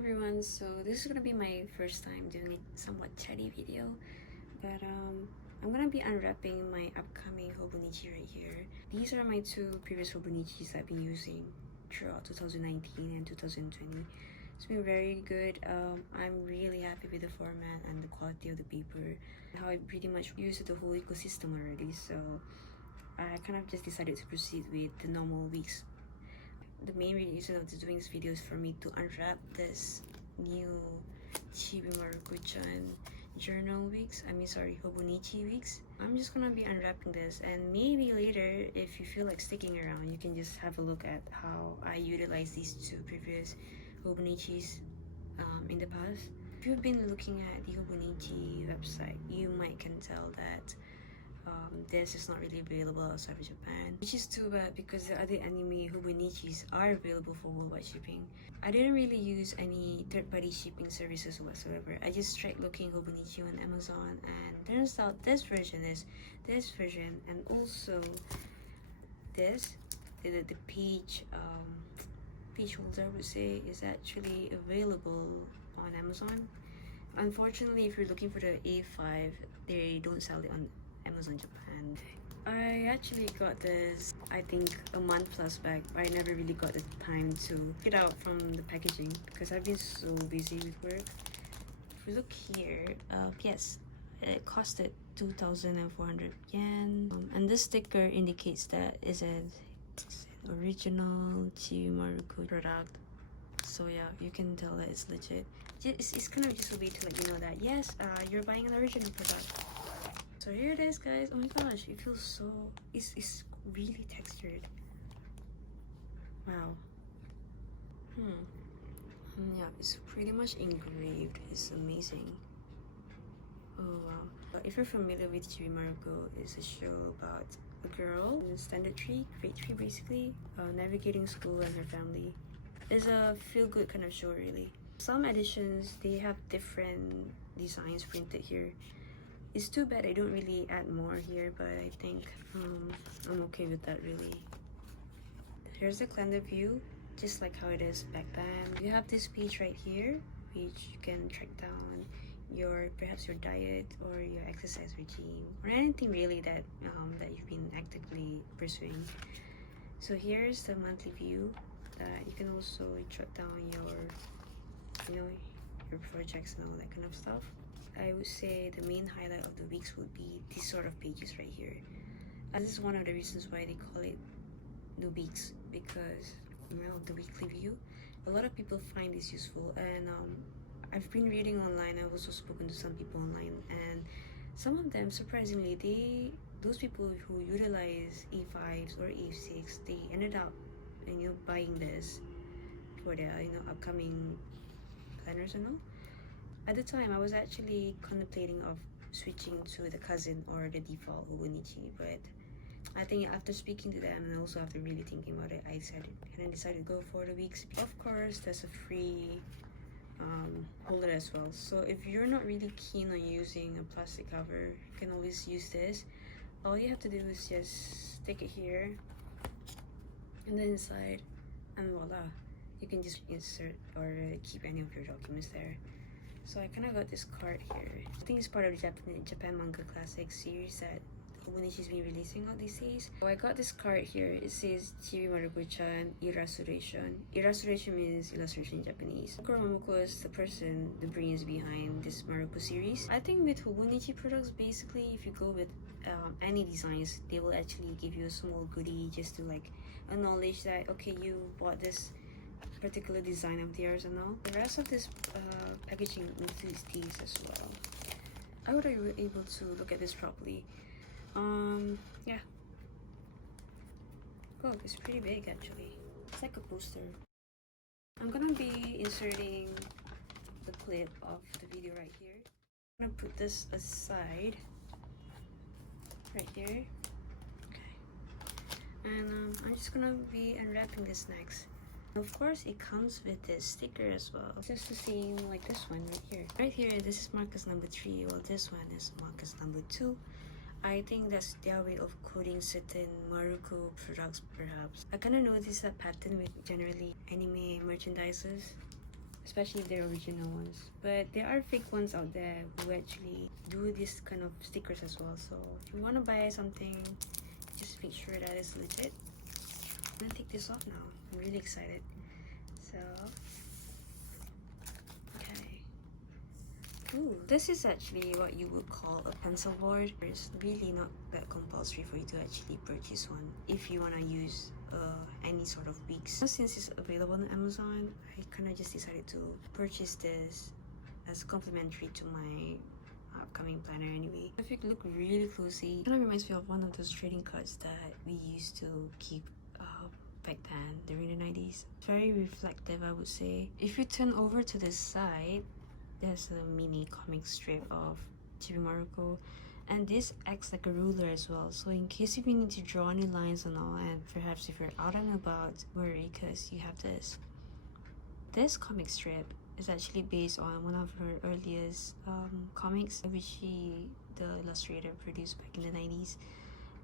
everyone, so this is gonna be my first time doing a somewhat chatty video, but I'm gonna be unwrapping my upcoming Hobonichi right here. These are my two previous Hobonichis I've been using throughout 2019 and 2020. It's been very good. I'm really happy with the format and the quality of the paper, how I pretty much used the whole ecosystem already, so I kind of just decided to proceed with the normal weeks. The main reason of doing this video is for me to unwrap this new Chibi Maruko-chan journal weeks. Hobonichi Weeks. I'm just gonna be unwrapping this, and maybe later, if you feel like sticking around, you can just have a look at how I utilize these two previous Hobonichis in the past. If you've been looking at the Hobonichi website, you might can tell that this is not really available outside of Japan, which is too bad because the other anime Hobonichis are available for worldwide shipping. I didn't really use any third-party shipping services whatsoever. I just tried looking Hobonichi on Amazon, and turns out this version, and also this, the page holder, I would say, is actually available on Amazon. Unfortunately, if you're looking for the A5, they don't sell it on Amazon Japan. I actually got this, I think, a month plus back, but I never really got the time to get out from the packaging because I've been so busy with work. If we look here, yes, it costed 2,400 yen, and this sticker indicates that it's an original Chibi Maruko product. So yeah, you can tell that it's legit. It's kind of just a way to let you know that yes, you're buying an original product. So here it is, guys. Oh my gosh, it feels so, it's really textured. Wow. Yeah, it's pretty much engraved. It's amazing. Oh wow. But if you're familiar with Chibi Maruko, it's a show about a girl in standard 3, grade 3 basically, navigating school and her family. It's a feel-good kind of show, really. Some editions, they have different designs printed here. It's too bad I don't really add more here, but I think I'm okay with that, really. Here's the calendar view, just like how it is back then. You have this page right here, which you can track down perhaps your diet or your exercise regime, or anything really that that you've been actively pursuing. So here's the monthly view. You can also track down your projects and all that kind of stuff. I would say the main highlight of the weeks would be these sort of pages right here. And this is one of the reasons why they call it the weeks, because the weekly view. A lot of people find this useful, and I've been reading online. I've also spoken to some people online, and some of them, surprisingly, those people who utilize E5s or E6, they ended up buying this for their upcoming planners and all. At the time, I was actually contemplating of switching to the cousin or the default Hobonichi, but I think after speaking to them and also after really thinking about it, I decided to go for the weeks. Of course, there's a free holder as well, so if you're not really keen on using a plastic cover, you can always use this. All you have to do is just stick it here and then inside, and voila, you can just insert or keep any of your documents there. So I kind of got this card here. I think it's part of the Japan Manga Classic series that Hobonichi's been releasing all these days. So I got this card here. It says Chibi Maruko-chan illustration. Illustration means illustration in Japanese. Maruko is the person, the brains behind this Maruko series. I think with Hobonichi products, basically, if you go with any designs, they will actually give you a small goodie just to like acknowledge that, okay, you bought this particular design of theirs and all. The rest of this packaging includes these as well. I would be able to look at this properly. Yeah. Oh, it's pretty big actually. It's like a poster. I'm gonna be inserting the clip of the video right here. I'm gonna put this aside right here. Okay. And I'm just gonna be unwrapping this next. Of course, it comes with this sticker as well. It's just the same like this one right here. Right here, this is marked as number 3, while this one is marked as number 2. I think that's their way of coding certain Maruko products, perhaps. I kind of noticed that pattern with generally anime merchandises, especially the original ones. But there are fake ones out there who actually do this kind of stickers as well. So if you want to buy something, just make sure that it's legit. I'm gonna take this off now. I'm really excited. So, okay. Ooh, this is actually what you would call a pencil board. It's really not that compulsory for you to actually purchase one if you want to use any sort of weeks. Since it's available on Amazon, I kind of just decided to purchase this as complimentary to my upcoming planner anyway. If you look really closely, it kind of reminds me of one of those trading cards that we used to keep back then during the 90s. Very reflective, I would say. If you turn over to the side, there's a mini comic strip of Chibi Maruko, and this acts like a ruler as well, so in case if you need to draw any lines and all, and perhaps if you're out and about, worry because you have this. This comic strip is actually based on one of her earliest comics, which the illustrator, produced back in the 90s.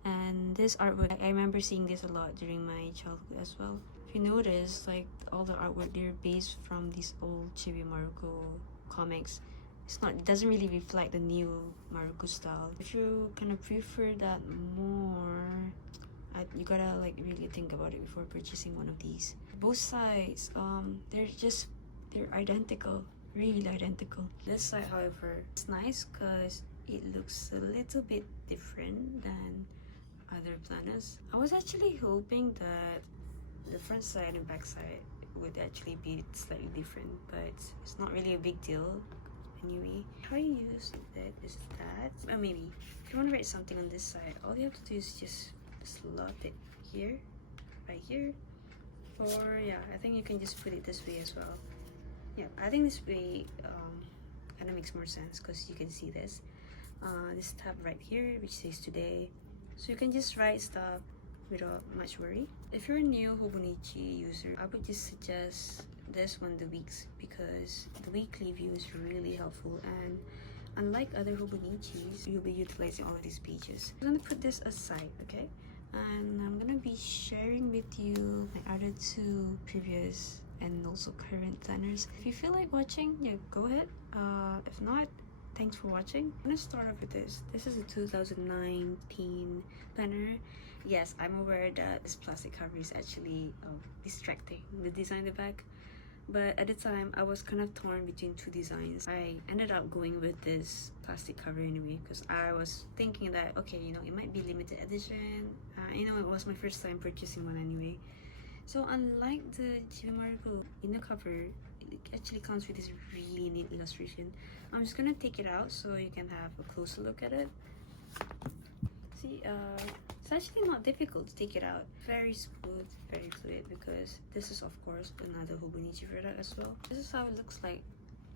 And this artwork, I remember seeing this a lot during my childhood as well. If you notice, like all the artwork, they're based from these old Chibi Maruko comics. It doesn't really reflect the new Maruko style. If you kind of prefer that more, you gotta like really think about it before purchasing one of these. Both sides, they're identical, really identical. This side, however, it's nice because it looks a little bit different than other planners. I was actually hoping that the front side and back side would actually be slightly different, but it's not really a big deal anyway. How you use it is that, or maybe if you want to write something on this side, all you have to do is just slot it here, right here, or yeah, I think you can just put it this way as well. Yeah, I think this way kind of makes more sense because you can see this tab right here which says today, so you can just write stuff without much worry. If you're a new Hobonichi user, I would just suggest this one, the weeks, because the weekly view is really helpful, and unlike other Hobonichis, you'll be utilizing all of these pages. I'm gonna put this aside, okay? And I'm gonna be sharing with you my other two previous and also current planners. If you feel like watching, yeah, go ahead. If not, thanks for watching. I'm gonna start off with this. This is a 2019 planner. Yes, I'm aware that this plastic cover is actually distracting, the design in the back. But at the time, I was kind of torn between two designs. I ended up going with this plastic cover anyway because I was thinking that, okay, you know, it might be limited edition. You know, it was my first time purchasing one anyway. So unlike the Chibi Maruko, in the cover, it actually comes with this really neat illustration. I'm just gonna take it out so you can have a closer look at it. See, it's actually not difficult to take it out. Very smooth, very fluid, because this is of course another Hobonichi product as well. This is how it looks like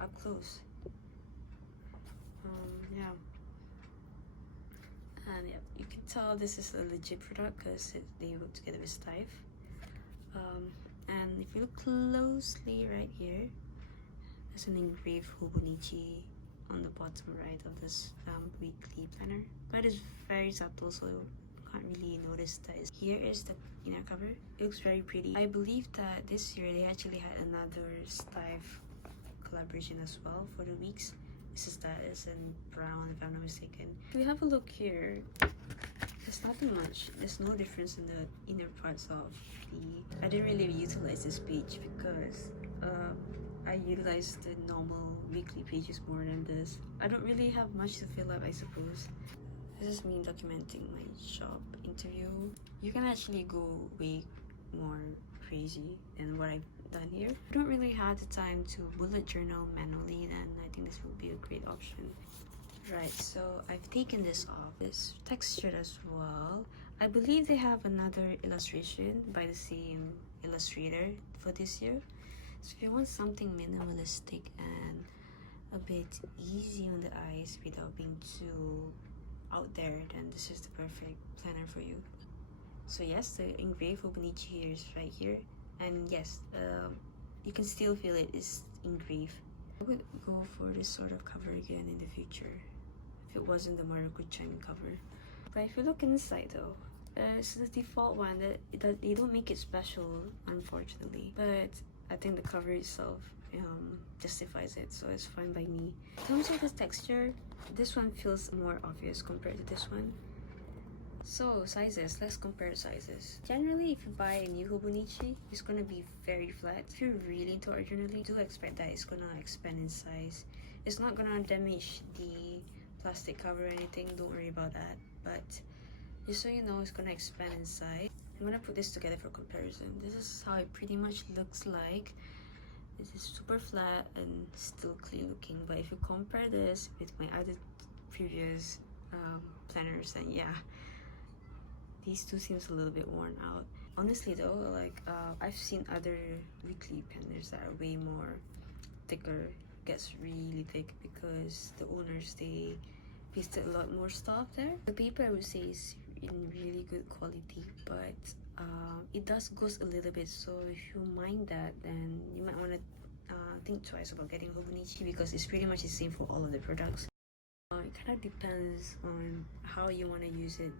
up close. Yeah. And yeah, you can tell this is a legit product because they work together with Steiff. And if you look closely right here, there's an engraved Hobonichi on the bottom right of this weekly planner, but it's very subtle, so you can't really notice that. Here is the inner cover. It looks very pretty. I believe that this year they actually had another Steiff collaboration as well for the weeks. This is that, it's in brown if I'm not mistaken. If we have a look here, there's nothing much. There's no difference in the inner parts of the... I didn't really utilize this page because I utilized the normal weekly pages more than this. I don't really have much to fill up, I suppose. This is me documenting my shop interview. You can actually go way more crazy than what I've done here. I don't really have the time to bullet journal manually, then I think this would be a great option. Right, so I've taken this off. This textured as well. I believe they have another illustration by the same illustrator for this year. So if you want something minimalistic and a bit easy on the eyes without being too out there, then this is the perfect planner for you. So yes, the engraved Hobonichi here is right here, and yes, you can still feel it is engraved. I would go for this sort of cover again in the future if it wasn't the Maruko-chan cover. But if you look inside though, it's the default one that they don't make it special, unfortunately. But I think the cover itself justifies it, so it's fine by me. In terms of the texture, this one feels more obvious compared to this one. So sizes, let's compare sizes. Generally, if you buy a new Hobonichi, it's gonna be very flat. If you're really into originally, do expect that it's gonna expand in size. It's not gonna damage the plastic cover or anything, don't worry about that. But just so you know, it's gonna expand in size. I'm gonna put this together for comparison. This is how it pretty much looks like. This is super flat and still clean looking, but if you compare this with my other previous planners, then yeah, these two seems a little bit worn out. Honestly though, like I've seen other weekly planners that are way more thicker, gets really thick because the owners, they pasted a lot more stuff there. The paper I would say is in really good quality, but it does goes a little bit, so if you mind that, then you might want to think twice about getting Hobonichi because it's pretty much the same for all of the products. It kind of depends on how you want to use it.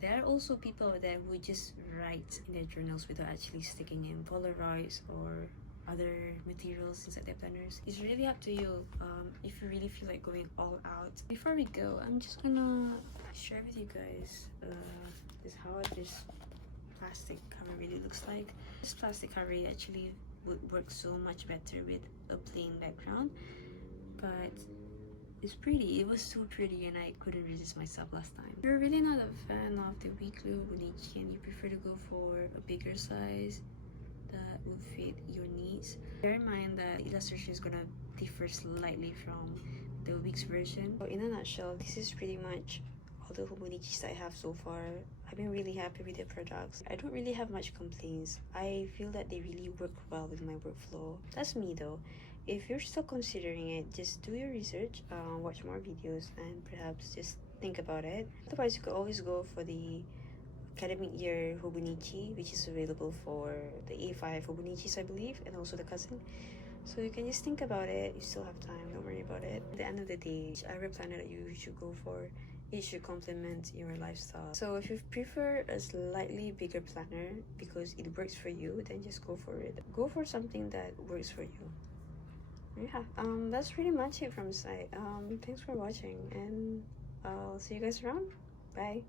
There are also people out there who just write in their journals without actually sticking in Polaroids or other materials inside their planners. It's really up to you if you really feel like going all out. Before we go, I'm just gonna share with you guys this how this plastic cover really looks like. This plastic cover actually would work so much better with a plain background, but it's pretty. It was so pretty and I couldn't resist myself last time. If you're really not a fan of the weekly Hobonichi and you prefer to go for a bigger size that would fit your needs, bear in mind that illustration is gonna differ slightly from the Weeks version. So in a nutshell, this is pretty much all the Hobonichis I have so far. I've been really happy with the products. I don't really have much complaints. I feel that they really work well with my workflow. That's me though. If you're still considering it, just do your research, watch more videos, and perhaps just think about it. Otherwise, you could always go for the academic year Hobonichi, which is available for the A5 Hobonichis, I believe, and also the cousin. So you can just think about it. You still have time, don't worry about it. At the end of the day, whichever planner that you should go for, it should complement your lifestyle. So if you prefer a slightly bigger planner because it works for you, then just go for it. Go for something that works for you. Yeah, that's pretty much it from site. Thanks for watching, and I'll see you guys around. Bye.